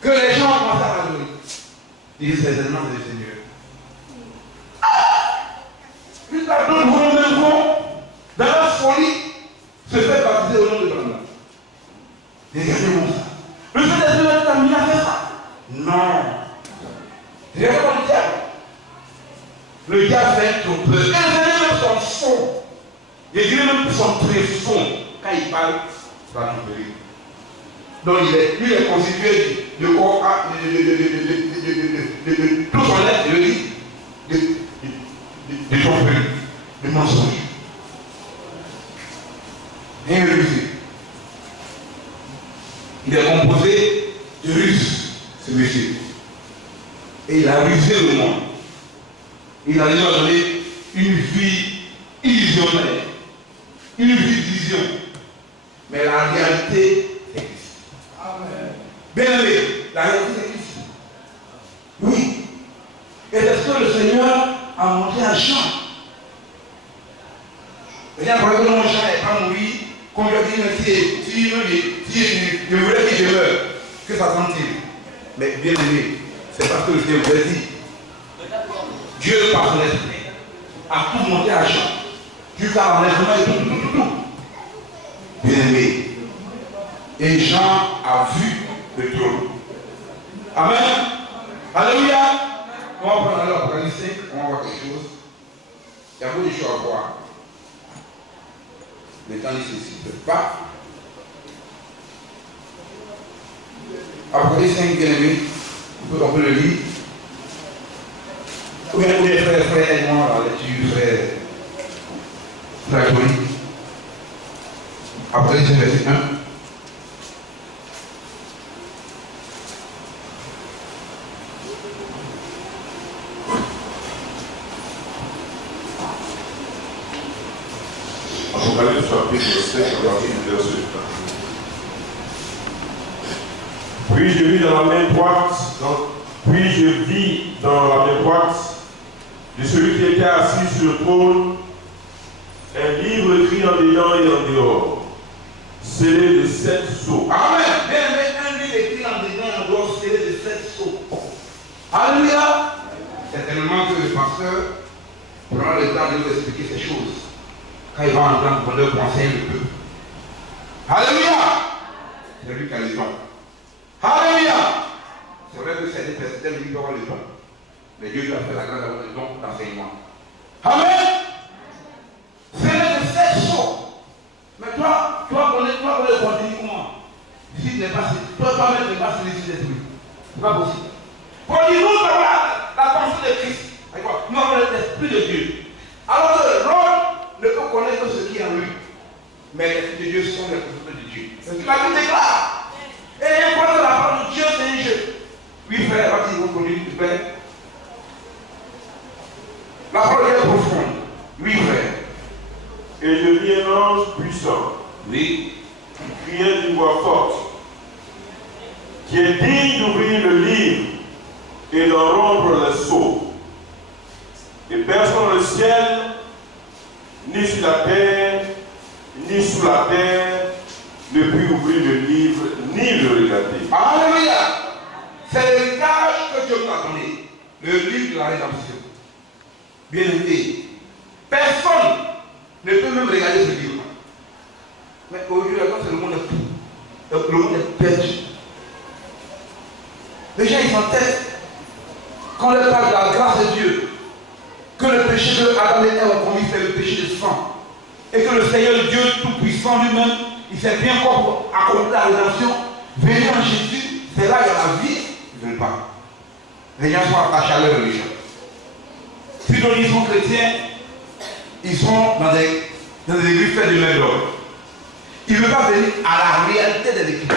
que les gens commencent à adorer. Il dit certainement c'est le Seigneur. Puis à d'autres vont dans la folie se fait baptiser au nom de Branham. Regardez-moi ça. Le Saint-Esprit t'a mis à faire ça? Non. Regardez-moi le diable. Le diable fait trop peur. Et les ennemis même sont fonds. Les ennemis même sont très fonds. Quand il parle, ça va tromper. Donc lui est constitué de corps, de tout son être, de tromperie, de mensonge. Rien rusé. Il est composé de ruse, ce monsieur. Et il a rusé le monde. Il a déjà donné une vie illusionnaire, une vie d'illusion. Mais la réalité existe. Bien aimé, la réalité existe. Oui. Et est-ce que le Seigneur a montré à Jean? Le Seigneur croyait que mon Jean n'est pas mort, qu'on lui a dit, mais si il voulait qu'il demeure, que ça sent-il? Mais bien aimé, c'est parce que le Seigneur vous a dit. Dieu, par son esprit, a tout monté à Jean, jusqu'à l'enlèvement et tout. Bien aimé. Et Jean a vu le trône. Amen. Alléluia. On va prendre alors Apocalypse 5, on va voir quelque chose. Il y a beaucoup de choses à voir. Le temps ne nécessite pas. Apocalypse 5, bien aimé, on peut le lire. Ou bien, frère, aide-moi à la lecture, frère Tony. Apocalypse verset 1. Apocalypse chapitre 5, verset 1. Puis je vis dans la main droite, de celui qui était assis sur le trône, un livre écrit en dedans et en dehors, scellé de 7 sceaux. Amen. Un livre écrit en dedans et en dehors, scellé de 7 sceaux. Alléluia. Certainement que le pasteur prendra le temps de nous expliquer ces choses. Quand il va entendre pour leur conseiller le peuple. Alléluia. C'est lui qui a le don. Alléluia. C'est vrai que c'est des personnes qui doivent avoir le don. Mais Dieu lui a fait la grâce d'avoir le don d'enseignement. Amen. C'est le 7 sceaux. Mais toi, on le continue comment? Si tu n'es pas, toi-même tu n'es pas celui d'esprit. Ce n'est pas possible. Pour dire, nous avons la pensée de Christ. Nous avons l'esprit de Dieu. Alors que l'homme ne peut connaître que ce qui est en lui. Mais l'esprit de Dieu sont les pensées de Dieu. C'est ce que la Bible déclare. Et il faut que la parole de Dieu, c'est un jeu. Oui, frère, vas-y, vous connaissez, frère. La parole est profonde. Oui, frère. Et je vis un ange puissant. Oui. Qui criait d'une voix forte, qui est digne d'ouvrir le livre et d'en rompre les sceaux. Et personne dans le ciel, ni sur la terre, ni sous la terre, ne put ouvrir le livre, ni le regarder. Alléluia. C'est l'héritage que Dieu nous a donné. Le livre de la rédemption. Bien aimé. Personne ne peut même regarder ce livre. Mais aujourd'hui, c'est le monde est fou. Le monde est perdu. Les gens, ils s'entêtent. Quand on parle de la grâce de Dieu, que le péché de Adam et Ève ont commis, c'est le péché de sang. Et que le Seigneur Dieu Tout-Puissant lui-même, il s'est bien accompli la rédemption. Venez en Jésus, c'est là qu'il y a la vie. Ils ne veulent pas. Les gens sont attachés à leur religion. Si donc ils sont chrétiens, ils sont dans des églises faites de main d'or. Ils ne veulent pas venir à la réalité des Écritures.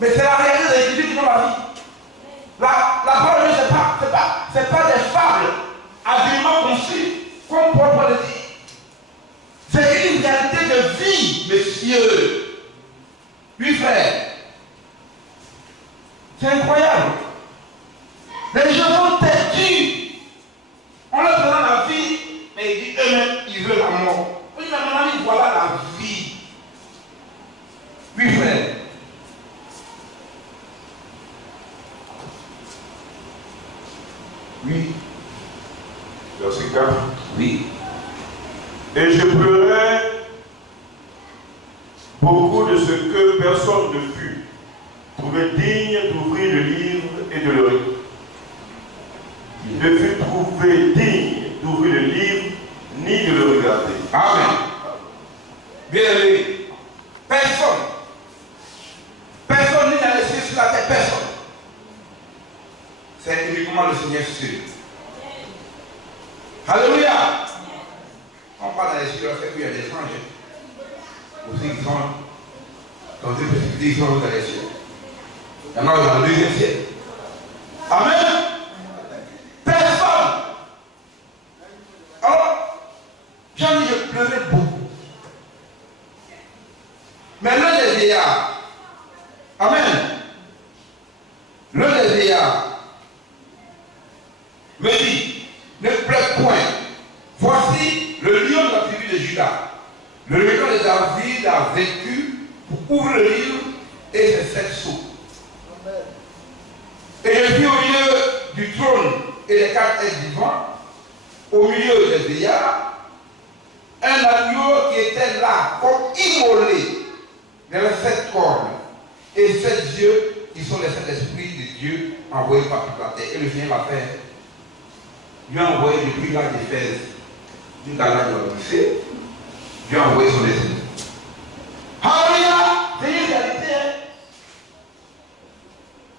Mais c'est la réalité des Écritures qui sont la vie. La parole de Dieu, ce n'est pas des fables habilement conçues, comme Paul le dit. C'est une réalité de vie, messieurs. Oui, frère. C'est incroyable. Les gens sont têtus. On leur donne la vie, mais ils disent eux-mêmes, ils veulent la mort. Oui, mais mon ami, voilà la vie. Oui, frère. Oui. Verset 4. Oui. Et je pleurais beaucoup de ce que personne ne fut trouvé digne d'ouvrir le livre et de le lire. Il ne fut trouvé trouvé digne d'ouvrir le livre ni de le regarder. Amen. Bien aimé, personne ni dans les cieux sur la terre, personne. C'est uniquement le Seigneur seul. Alléluia. On parle dans les cieux, c'est qu'il y a des anges aussi qui sont dans une petite ils sont dans les cieux. Il y en a dans le deuxième ciel. Amen. Personne. Alors, j'en ai je pleurais beaucoup. Mais l'un des vieillards, amen, l'un des vieillards me dit, ne pleure point. Voici le lion de la tribu de Judas. Le lion de David a vaincu pour ouvrir le livre et ses 7 sceaux. Et je vis au milieu du trône et des 4 êtres vivants, au milieu des vieillards, un agneau qui était là, comme immolé, dans les 7 cornes, et 7 yeux qui sont les 7 esprits de Dieu envoyés par toute la terre. Et le Seigneur m'a fait, lui a envoyé depuis l'âge d'Éphèse, du Galate de l'Odyssée, lui a envoyé son esprit. Alléluia! C'est une réalité.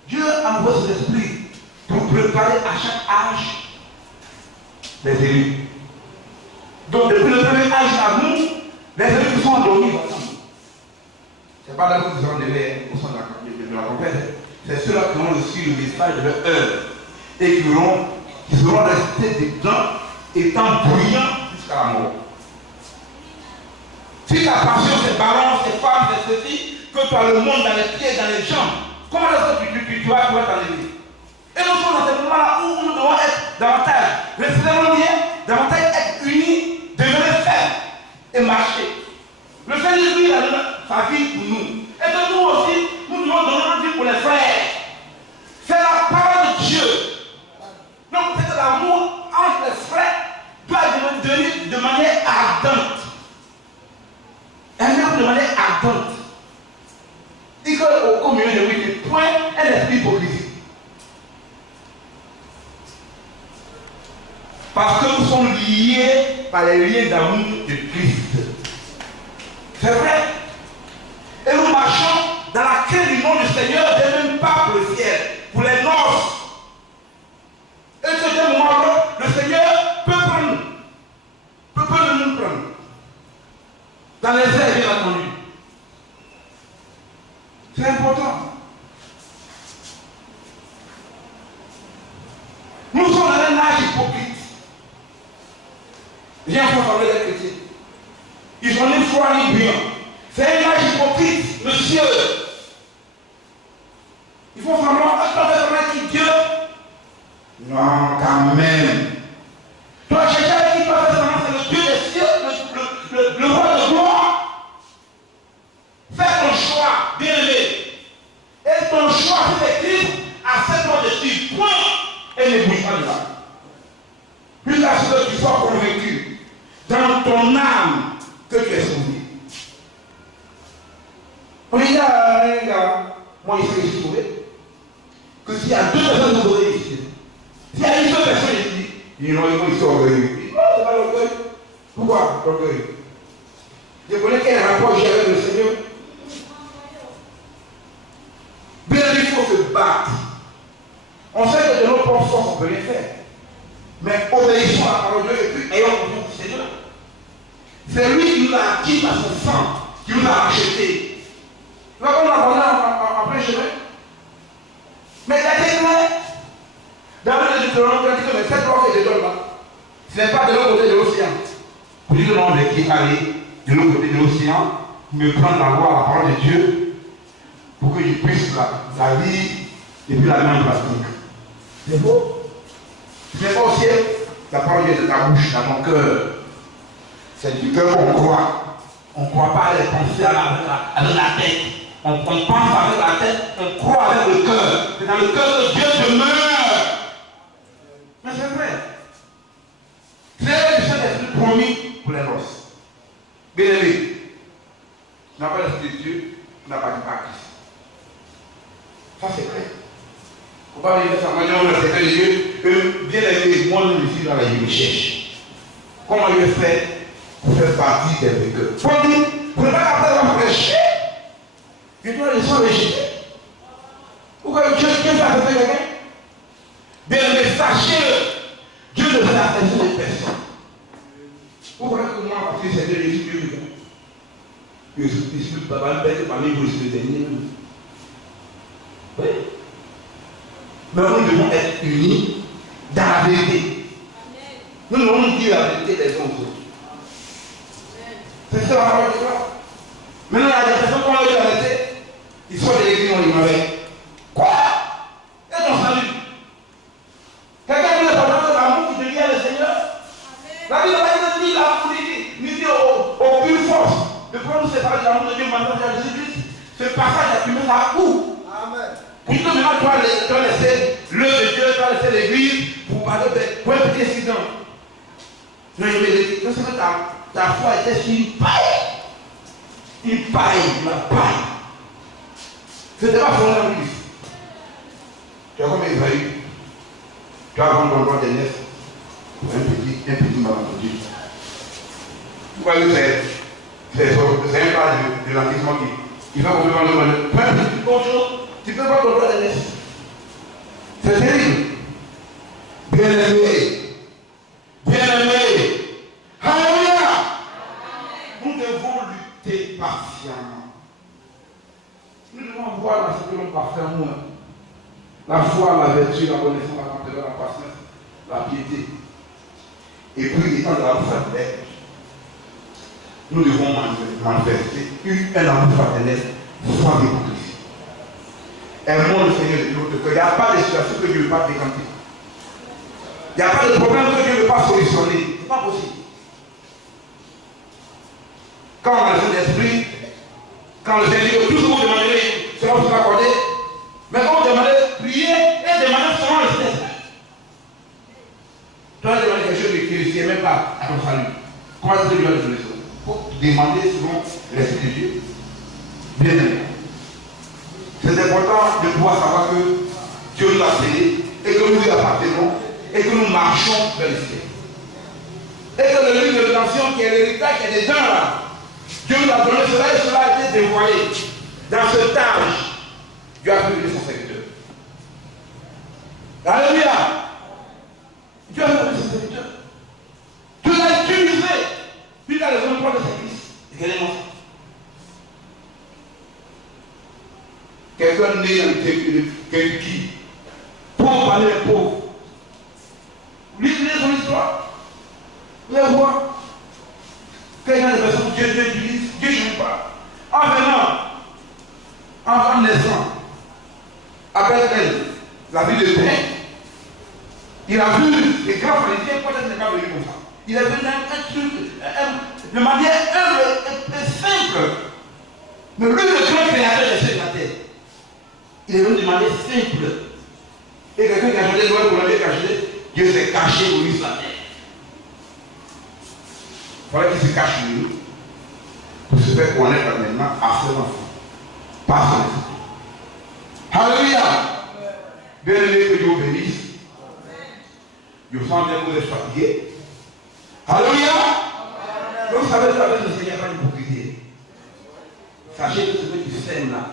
Dieu envoie son esprit pour préparer à chaque âge les élus. Donc, depuis le premier âge à nous, les élus qui sont endormis, ce n'est pas là où ils ont levé au sein de la tempête. C'est ceux-là qui ont reçu le message de leur œuvre et qui seront restés dedans, étant brillants jusqu'à la mort. Si ta passion, c'est ballon, c'est femme, c'est ceci, que tu as le monde dans les pieds, dans les jambes, comment est-ce que tu vas t'enlever? Et nous sommes dans ce moment-là où nous devons être davantage, restons bien, davantage être unis, demeurer fermes et marcher. Le Seigneur, lui, il a donné sa vie pour nous. Et que nous aussi, nous devons donner notre vie pour les frères. C'est la parole de Dieu. Donc, c'est que l'amour entre les frères doit devenir de manière ardente. Un homme de manière ardente. Il dit qu'au communion de oui, point un esprit hypocrisie. Parce que nous sommes liés par les liens d'amour de Christ. C'est vrai. Et nous marchons dans la crainte du nom du Seigneur, et même pas pour le ciel, pour les noces. Et ce moment-là, le Seigneur peut nous prendre. Dans les airs, bien entendu. C'est important. Nous sommes dans un âge hypocrite. Viens pour parler des chrétiens. Ils ont une foi ni bien. C'est un âge hypocrite, monsieur. Il faut vraiment attendre qui Dieu. Non, quand même. Toi, quelqu'un qui parle seulement, c'est le Dieu des cieux, le roi de gloire. Fais ton choix, bien aimé. Et ton choix, c'est Christ, à 7 ans dessus. Point. Et ne bouge pas de là. Jusqu'à ce que tu sois convaincu dans ton âme que tu es sauvé. On dit à un gars, moi ici, je suis sauvé. Que s'il y a 2 personnes sauvées ici, s'il y a une seule personne ici, il dit non, ils sont orgueilleux. Non, c'est pas l'orgueil. Pourquoi l'orgueil? Je connais quel rapport j'ai avec le Seigneur. Bien, il faut se battre. On sait que de nos propres forces, on ne peut rien faire. Mais obéissons à la parole de Dieu et puis ayons confiance du Seigneur. C'est lui qui nous a acquis par son sang, qui nous a achetés. Tu vois comment on a en plein chemin. Mais il a été clair. Dans le Deutéronome, il a dit que cette loi que je donne là, ce n'est pas de l'autre côté de l'océan. Pour dire que l'homme qui est allé de l'autre côté de l'océan, me prendre la loi, la parole de Dieu, pour que je puisse la lire et puis la mettre en pratique. C'est beau. Ce n'est pas au ciel, la parole de ta bouche, dans ton cœur. C'est du cœur qu'on croit. On ne croit pas à les pensées avec la tête. On pense avec la tête, on croit avec le cœur. C'est dans le cœur que Dieu demeure. Mais c'est vrai. C'est le Saint-Esprit promis pour les noces. Bien aimé, tu n'as pas l'Esprit de Dieu, tu n'as pas de Christ. Ça c'est vrai. ne faut pas venir ça. Moi, je vais les yeux. Bien aimé, moi, je suis dans la vie, je cherche. Comment je vais faire pour faire partie des vainqueurs? Pour dire, vous ne pouvez pas avoir prêché. Je dois les gens rejeter. Pourquoi Dieu fait affecter quelqu'un? Bien aimé, sachez-le. Dieu ne fait affecter les personnes. Pourquoi que moi, parce que c'est Dieu, Dieu. Je suis papa, le père, parmi vous, je suis le dernier. Oui. Mais nous devons être unis dans la vérité. Nous devons dire la vérité des uns aux autres. C'est ça la parole de Dieu. Maintenant, il y a des personnes qui ont eu la vérité. Ils sont des églises, on dit avec. Quoi? Et ton salut? Quelqu'un qui ne parle pas de l'amour qui devient le Seigneur? La Bible n'a pas dit l'amour, ni dit aucune force. De pouvoir nous séparer de l'amour de Dieu maintenant de Jésus-Christ. Ce passage a pu mettre à coup. Amen. Puisque maintenant tu dois laisser l'œuvre de Dieu, tu dois laisser l'église pour parler pour un petit incident. Non, mais c'est que ta foi était sur une paille. Une paille, la paille. Ce n'était pas fondé dans l'église. Tu as comme Esaïe. Tu as vendre l'endroit des nefs pour un petit malentendu. Pourquoi c'est un cas de l'enlèvement qui va comprendre le malheur. Bonjour, tu peux pas comprendre les nefs. C'est terrible. Bien-aimé. Bien-aimé. Alléluia. Nous devons lutter patiemment. Nous devons voir ce que l'on va faire nous. La foi, la vertu, la connaissance, la confiance, la patience, la piété. Et puis, étant de la foi de l'air, nous devons manifester un amour fraternel sans hypocrisie. Aimons le Seigneur de notre cœur. Il n'y a pas de situation que Dieu ne veut pas décanter. Il n'y a pas de problème que Dieu ne veut pas solutionner. Ce n'est pas possible. Quand on a le Saint-Esprit, quand le Seigneur dit que tout ce que vous demandez, cela vous sera accordé. Mais quand vous demandez, priez et demandez seulement le Saint-Esprit. Tu vas demander quelque chose qui ne est même pas à ton salut. Comment est-ce que Dieu va te donner ça? Il faut demander selon l'Esprit de Dieu. Bien aimé. C'est important de pouvoir savoir que Dieu nous a scellés et que nous lui appartenons et que nous marchons vers le ciel. Et que le livre de rédemption qui est l'héritage qui est des gens là, Dieu nous a donné cela et cela a été dévoilé. Dans ce âge, Dieu a donné son serviteur. Alléluia. Dieu a donné son serviteur. Dieu l'a utilisé. Puis il a les emplois de service. Regardez-moi ça. Quelqu'un né dans le qui, pour parler des pauvres. Lisez son histoire. Vous allez voir. Quelqu'un de personnes, Dieu utilise, Dieu ne change pas. En venant, en naissant, avec elle, la vie de paix, il a vu les grands pharisiens, peut-être n'est pas venu comme ça. Il a vu un truc, de manière humble et simple. Mais lui, le grand créateur de cette terre, il est venu de manière simple. Et quelqu'un qui a chanté loin pour l'avait caché, Dieu s'est caché pour lui sur la terre. Il fallait qu'il se cache de nous pour se faire connaître maintenant à son enfant. Pas son enfant. Alléluia. Bien aimé, que Dieu vous bénisse. Je sens bien que vous êtes fatigués. Alléluia. Donc vous savez, avec le Seigneur, pas d'hypocrisie. Sachez que ce que tu sèmes là,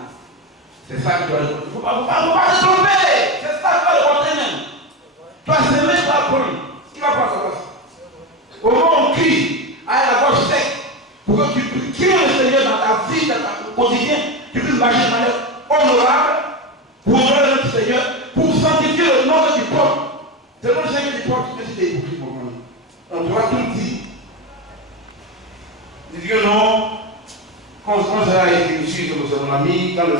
c'est ça qui va le porter. Il ne faut pas se tromper. C'est ça qui va le porter même. Tu vas s'aimer, tu vas prendre. Qui va prendre sa place? Au moment où on crie, avec la voix sec, pour que tu puisses crier le Seigneur dans ta vie, dans ta quotidien, tu puisses marcher de manière honorable, pour honorer notre Seigneur, pour sanctifier le nom que tu portes. C'est le Seigneur qui porte, que c'est des hypocrites pour nous. On doit tout dire. Il dit que non, quand je suis avec mon ami, quand le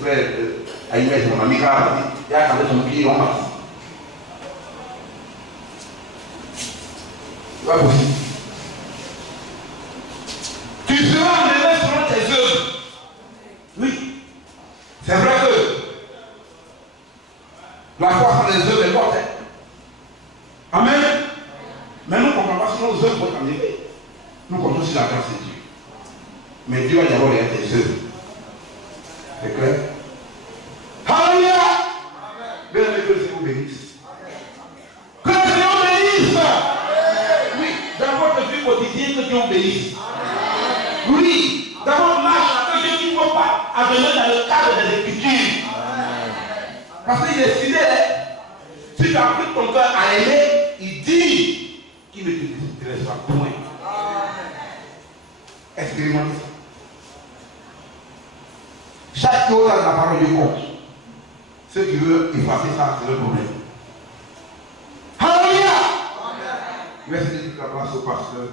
frère a eu mon ami, il a quand son pied, on passe. C'est pas possible. Tu seras enlevé selon tes œuvres. Oui. C'est vrai que la foi sans les œuvres est morte. Amen. Mais nous ne comprenons pas sur nos œuvres pour t'enlever. Nous comptons sur la grâce de Dieu. Mais Dieu va d'abord regarder tes œuvres. C'est clair? Alléluia! Bien aimé, que vous bénisse. Que le Seigneur bénisse. Oui, dans votre vie quotidienne, que Dieu vous bénisse. Oui, dans votre marche, que Dieu ne faut pas amener dans le cadre de l'écriture. Parce qu'il est décidé, si tu as pris ton cœur à aimer, il dit qu'il ne te laissera point. Expérimentez ça. Chaque chose a la parole de compte. Ceux qui veulent effacer ça, c'est le problème. Alléluia! Merci de la place au pasteur.